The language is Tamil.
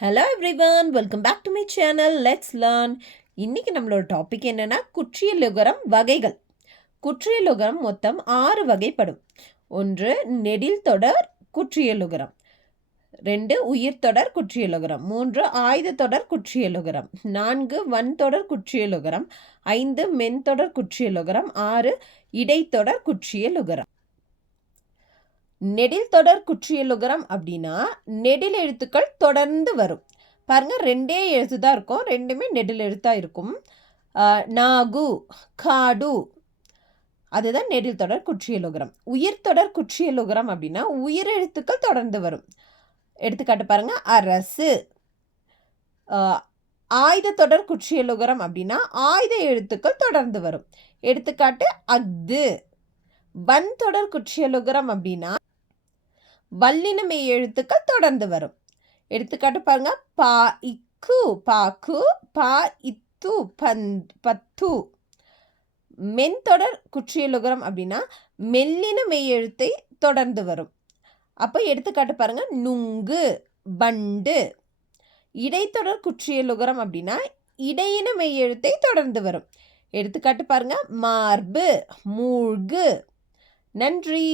Hello everyone, welcome back to my channel. Let's learn. இன்னைக்கு நம்மளோட டாபிக் என்னன்னா குற்றியலுகரம் வகைகள். குற்றியலுகரம் மொத்தம் 6 வகைப்படும். 1 நெடில் தொடர் குற்றியலுகரம், 2 உயிர்த்தொடர் குற்றியலுகரம், 3 ஆய்த தொடர் குற்றியலுகரம், 4 வன்தொடர் குற்றியலுகரம், 5 மென்தொடர் குற்றியலுகரம், 6 இடைத்தொடர் குற்றியலுகரம். நெடில் தொடர் குற்றியலுகரம் அப்படின்னா நெடில் எழுத்துக்கள் தொடர்ந்து வரும். பாருங்க, 2 எழுத்து தான் இருக்கும், 2மே நெடில் எழுத்தா இருக்கும். நாகு, காடு, அதுதான் நெடில் தொடர் குற்றியலுகரம். உயிர் தொடர் குற்றியலுகரம் அப்படின்னா உயிர் எழுத்துக்கள் தொடர்ந்து வரும். எடுத்துக்காட்டு பாருங்க, அரசு. ஆயுத தொடர் குற்றியலுகரம் அப்படின்னா ஆயுத எழுத்துக்கள் தொடர்ந்து வரும். எடுத்துக்காட்டு அஃது. வன் தொடர் குற்றியலுகரம் அப்படின்னா வல்லின மெய் எழுத்துக்கள் தொடர்ந்து வரும். எடுத்துக்காட்டு பாருங்க, பா இக்கு பாக்கு, பா இத்து பத்து. மென்தொடர் குற்றியலுகரம் அப்படின்னா மெல்லின மெய் எழுத்தை தொடர்ந்து வரும். அப்போ எடுத்துக்காட்டு பாருங்க, நுங்கு, பண்டு. இடைத்தொடர் குற்றியலுகரம் அப்படின்னா இடையின மெய் எழுத்தை தொடர்ந்து வரும். எடுத்துக்காட்டு பாருங்க, மார்பு, மூழ்கு. நன்றி.